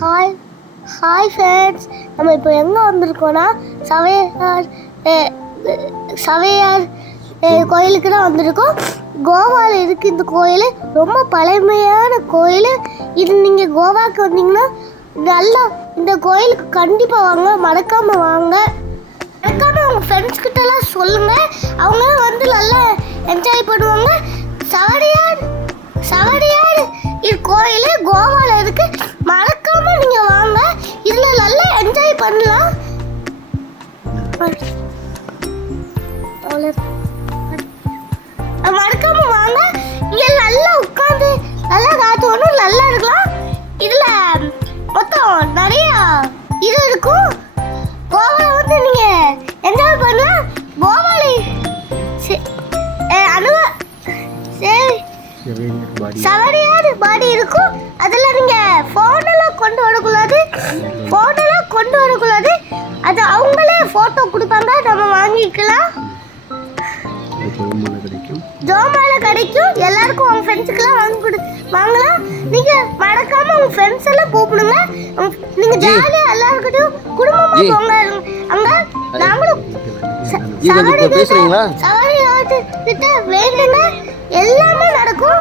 Hi hi friends, நம்ம இப்போ எங்கே வந்திருக்கோன்னா சவையார் கோயிலுக்கு தான் வந்திருக்கோம். கோவாவில் இருக்குது இந்த கோயில். ரொம்ப பழமையான கோயில் இது. நீங்கள் கோவாவுக்கு வந்தீங்கன்னா நல்லா இந்த கோயிலுக்கு கண்டிப்பாக வாங்க, மறக்காமல் வாங்க. மறக்காமல் அவங்க ஃப்ரெண்ட்ஸ் கிட்டலாம் சொல்லுங்கள், அவங்க வந்து நல்லா என்ஜாய் பண்ணுவாங்க. சவடியார் இது கோயில் கோவாவில் இருக்குது. மறக்காம நீங்க வாங்க, இதுல நல்லா என்ஜாய் பண்ணலாம். மறக்காம வாங்க, இங்க நல்லா உட்காந்து நல்லா காத்தோணும், நல்லா இருக்கலாம். இதுல மொத்தம் நிறைய இது இருக்கும். கோவால வந்து நீங்க என்ஜாய் பண்ணலாம். கோவால சவடியார் பாடி இருக்கும். அதில் நீங்கள் ஃபோட்டோலாம் கொண்டு வரக்கூடாது. அது அவங்களே ஃபோட்டோ கொடுப்பாங்க, நம்ம வாங்கிக்கலாம். ஜோமால கிடைக்கும். எல்லாருக்கும் உங்கள் ஃப்ரெண்ட்ஸுக்கெல்லாம் வாங்கலாம். நீங்கள் மறக்காமல் உங்கள் ஃப்ரெண்ட்ஸ் எல்லாம் கூப்பிடுங்க. நீங்கள் ஜாலியாக எல்லாருக்கிட்டையும் குடும்பமாக போங்க. அங்கே நாங்களும் சவடியார் கிட்ட வேண்டுங்க, எல்லாமே நடக்கும்.